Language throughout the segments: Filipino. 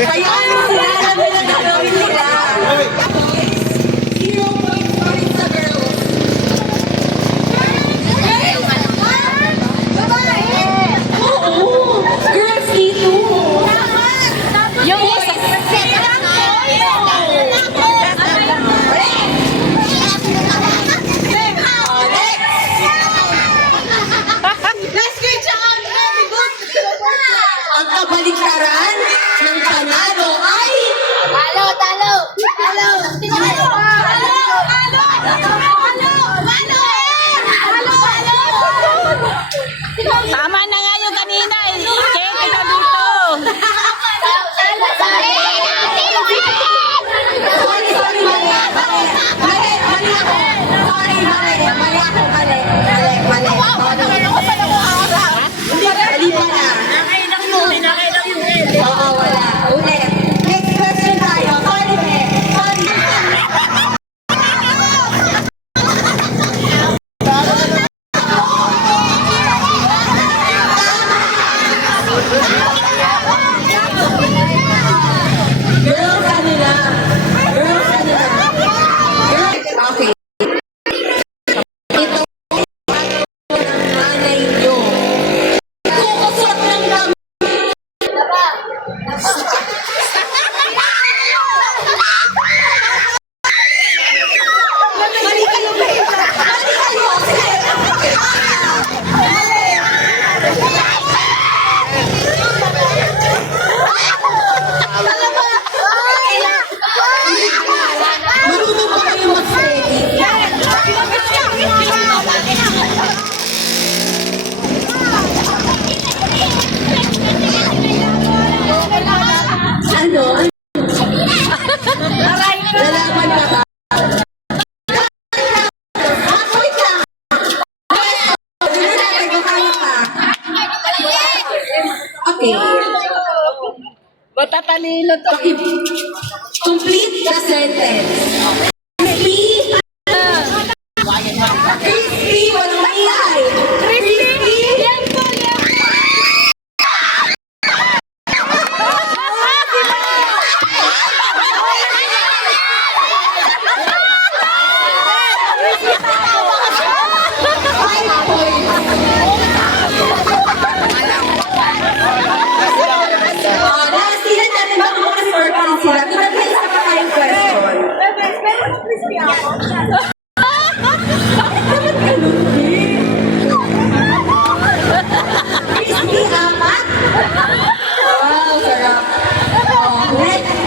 Kaya sila namin ang gagawin nila. 0 points pa rin sa girls. Oo, girls dito. Yung isa. Ang kabaliktaran ng panalo ay Tama na nga yung kanina eh. Kaya kita dito. sorry, mali. Mali pala. Oo, wala. Ulit. Next question tayo. Girls, ano na? Okay. Ito ng nanay nyo. Kukusot ng dami. Mali kayo. Marunong ba kayo mag-steady? Ano? Lalaban ka ba? Wait lang. Tingnan natin kung kaya ka. Okay. Matatalino to. Complete the sentence. Crispy. Crispy, walang maingay. Crispy. Nasilan natin ba kung makascore pa rin sila? Tunagin sa pa tayong question. Bakit ganun din? Crispy, apat? Wow, sarap. Next.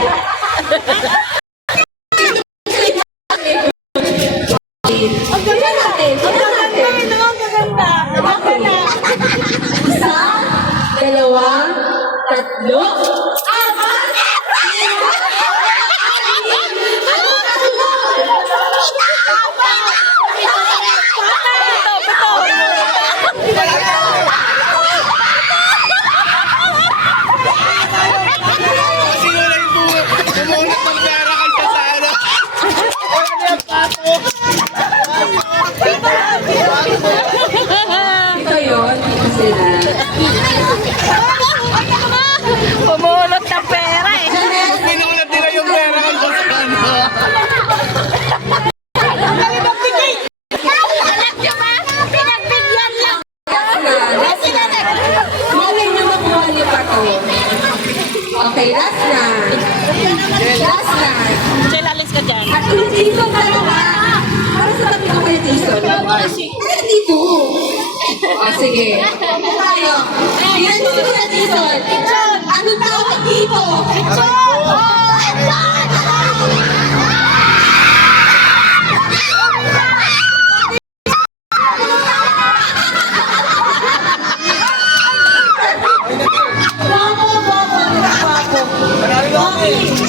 Tignan natin. Isa, dalawa, tatlo, apat! Sumunod ng pera kay Kasana. Ito yun, dito sila. Pumulot ng pera eh. Hindi ko natira yung pera kay Kasana. Malay nyo makuha niyo pa to. Okay, last na. Last na. Sila, alis ka dyan. At yung Jason dalawa. Para sa tabi ako kay Jason. Ay, dito. O, sige. Ano tayo? Yan mo na Jason. Anong tawag dito? Babo.